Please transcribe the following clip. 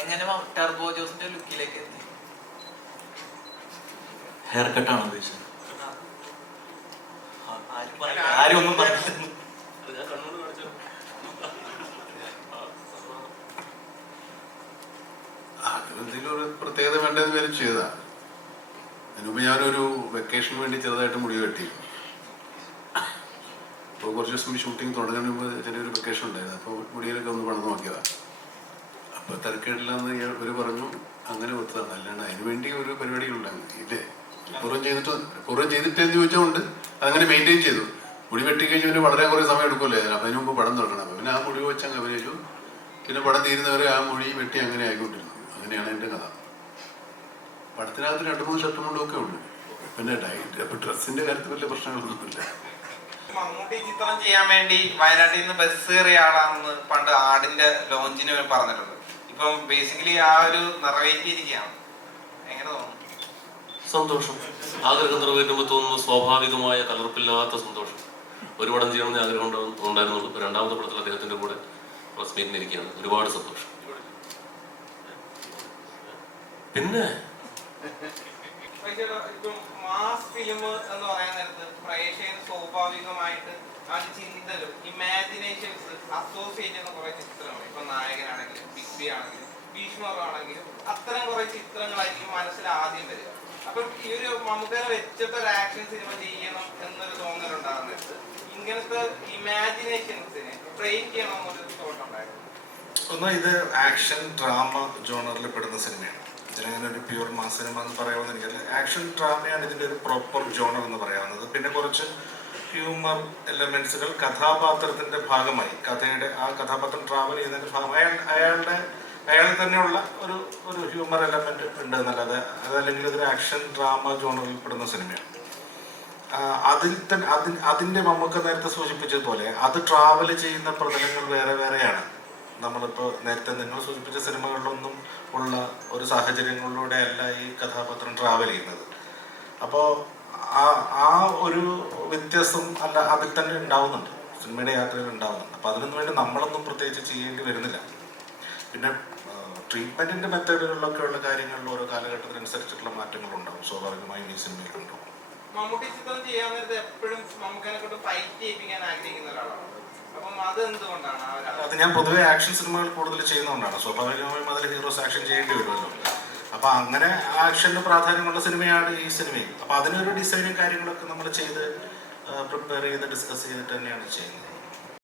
എങ്ങനെ ടർബോ ജോസിന്റെ ലുക്കിലേക്ക് എത്തി? ഹെയർ കട്ടാണ് ഉദ്ദേശിച്ചത്? ആ, ആരും ഒന്നും പറഞ്ഞില്ല ഞാൻ കണ്ണോട് കാണിച്ചു. അത് എന്തെങ്കിലും ഒരു പ്രത്യേകത വേണ്ടത് പേര് ചെയ്താ. അതിനുമ്പ് ഞാനൊരു വെക്കേഷന് വേണ്ടി ചെറുതായിട്ട് മുടി വെട്ടി അപ്പോൾ കുറച്ച് ദിവസം ഷൂട്ടിംഗ് തുടങ്ങുന്നതിന് മുമ്പ് ചെറിയൊരു വെക്കേഷൻ ഉണ്ടായിരുന്നു. അപ്പോൾ മുടിയിലൊക്കെ ഒന്ന് പണിത് നോക്കിയതാ. അപ്പോൾ തിരക്കേടില്ലാന്ന് ഞാൻ പറഞ്ഞു അങ്ങനെ ഒത്തതാണ് അല്ലാണ്ട് അതിന് വേണ്ടി ഒരു പരിപാടി ഉണ്ടാകും ഇല്ലേ? പൂർവം ചെയ്തിട്ട് പൂർവം ചെയ്തിട്ട് എന്ന് ചോദിച്ചുകൊണ്ട് അതങ്ങനെ മെയിന്റെയിൻ ചെയ്തു. മുടി വെട്ടി പിന്നെ വളരെ കുറേ സമയം എടുക്കുമല്ലേ? അപ്പം അതിന് മുമ്പ് പടം തുടങ്ങണം. അപ്പം പിന്നെ ആ മുടി വെച്ച് അങ്ങ് അഭിനയിച്ചു. പിന്നെ പടം തീരുന്നവരെ ആ മുടി വെട്ടി അങ്ങനെ ആയിക്കൊണ്ടിരുന്നു. അങ്ങനെയാണ് എന്റെ കഥ. പടത്തിനകത്ത് രണ്ട് മൂന്ന് ഷർട്ടും കൊണ്ടും ഒക്കെ ഉണ്ട്. പിന്നെ ഡയറ്റ് അപ്പം ഡ്രസ്സിന്റെ കാര്യത്തിൽ വലിയ പ്രശ്നങ്ങളൊന്നുമില്ല. മമ്മൂട്ടി ചിത്രം ചെയ്യാൻ വേണ്ടി വയനാട്ടിൽ നിന്ന് ബസ് കയറിയ ആളാണെന്ന് പണ്ട് ആടിന്റെ ലോഞ്ചിന് പറഞ്ഞിട്ടുണ്ട്. ഇപ്പം ബേസിക്കലി ആ ഒരു നിറവേറ്റിയിരിക്കുകയാണ് എങ്ങനെ തോന്നുന്നു? സന്തോഷം. ആഗ്രഹം നിറവേറ്റുമ്പോൾ തോന്നുന്നു സ്വാഭാവികമായ കലർപ്പില്ലാത്ത സന്തോഷം. ഒരു പടം ചെയ്യണമെന്ന് ആഗ്രഹം ഉണ്ടായിരുന്നുള്ളൂ. രണ്ടാമത്തെ പടത്തിൽ അദ്ദേഹത്തിന്റെ കൂടെ പ്രസ് മീറ്റിന് ഒരുപാട് സന്തോഷം. പിന്നെ? മാസ് ഫിലിം എന്ന് പറയാൻ നേരത്ത് പ്രേക്ഷകന് സ്വാഭാവികമായിട്ട് ആ ഒരു ചിന്തലും ഇമാജിനേഷൻസ് അസോസിയേറ്റ് ചെയ്യുന്ന കുറെ ചിത്രങ്ങൾ ഇപ്പൊ ബി ആണെങ്കിലും ഭീഷ്മാണെങ്കിലും അത്തരം കുറെ ചിത്രങ്ങളായിരിക്കും മനസ്സിൽ ആദ്യം വരിക. അപ്പം ഈ ഒരു മമ്മൂക്കനെ വെച്ചിട്ട് ഒരു ആക്ഷൻ സിനിമ ചെയ്യണം എന്നൊരു തോന്നലുണ്ടാകുന്നത് ഇങ്ങനത്തെ ഇമാജിനേഷൻസിനെ ബ്രേക്ക് ചെയ്യണം എന്നൊരു തോട്ട് ഉണ്ടായിരുന്നു. ഒന്ന് ഇത് ആക്ഷൻ ഡ്രാമ ജോണറിൽ പെടുന്ന സിനിമയാണ് ഇതിനങ്ങനെ ഒരു പ്യൂർ മാസ് സിനിമ എന്ന് പറയാവുന്ന എനിക്കല്ല ആക്ഷൻ ഡ്രാമയാണ് ഇതിന്റെ ഒരു പ്രോപ്പർ ജോണർ എന്ന് പറയാവുന്നത്. പിന്നെ കുറച്ച് ഹ്യൂമർ എലമെന്റ്സുകൾ കഥാപാത്രത്തിന്റെ ഭാഗമായി. കഥയുടെ ആ കഥാപാത്രം ട്രാവൽ ചെയ്യുന്നതിന്റെ ഭാഗമായി. അയാളുടെ അയാളിൽ തന്നെയുള്ള ഒരു ഒരു ഹ്യൂമർ എലമെന്റ് ഉണ്ട് എന്നല്ലാതെ അതല്ലെങ്കിൽ ഇതൊരു ആക്ഷൻ ഡ്രാമ ജോണറിൽ പെടുന്ന സിനിമയാണ്. അതിൽ തന്നെ അതിൻ അതിന്റെ നമുക്ക് നേരത്തെ സൂചിപ്പിച്ചതുപോലെ അത് ട്രാവൽ ചെയ്യുന്ന പ്രതലങ്ങൾ വേറെ വേറെയാണ്. നമ്മളിപ്പോൾ നേരത്തെ നിങ്ങൾ സൂചിപ്പിച്ച സിനിമകളിലൊന്നും ഉള്ള ഒരു സാഹചര്യങ്ങളിലൂടെ അല്ല ഈ കഥാപാത്രം ട്രാവൽ ചെയ്യുന്നത്. അപ്പോൾ ആ ആ ഒരു വ്യത്യാസം അല്ല അതിൽ തന്നെ ഉണ്ടാവുന്നുണ്ട്. സിനിമയുടെ യാത്രയിൽ ഉണ്ടാവുന്നുണ്ട്. അപ്പം അതിനൊന്നും വേണ്ടി നമ്മളൊന്നും പ്രത്യേകിച്ച് ചെയ്യേണ്ടി വരുന്നില്ല. പിന്നെ ട്രീറ്റ്മെന്റിന്റെ മെത്തേഡുകളിലൊക്കെ ഉള്ള കാര്യങ്ങളിൽ ഓരോ കാലഘട്ടത്തിനനുസരിച്ചിട്ടുള്ള മാറ്റങ്ങൾ ഉണ്ടാവും സ്വാഭാവികമായും ഈ സിനിമയിലുണ്ടാവും മമ്മൂട്ടി ചിത്രം ചെയ്യാൻ നേരത്തെ എപ്പോഴും മമ്മൂക്കനെ കൊണ്ട് ഫൈറ്റ് ചെയ്യിപ്പിക്കാൻ ആഗ്രഹിക്കുന്ന ഒരാളാണ്. അത് ഞാൻ പൊതുവേ ആക്ഷൻ സിനിമകൾ കൂടുതൽ ചെയ്യുന്നതുകൊണ്ടാണ്. സ്വാഭാവികമായും അതിൽ ഹീറോസ് ആക്ഷൻ ചെയ്യേണ്ടി വരുമല്ലോ. അപ്പൊ അങ്ങനെ ആക്ഷന് പ്രാധാന്യമുള്ള സിനിമയാണ് ഈ സിനിമയും അപ്പൊ അതിനൊരു ഡിസൈനും കാര്യങ്ങളൊക്കെ നമ്മൾ ചെയ്ത് പ്രിപ്പയർ ചെയ്ത് ഡിസ്കസ് ചെയ്തിട്ട് തന്നെയാണ് ചെയ്യുന്നത്.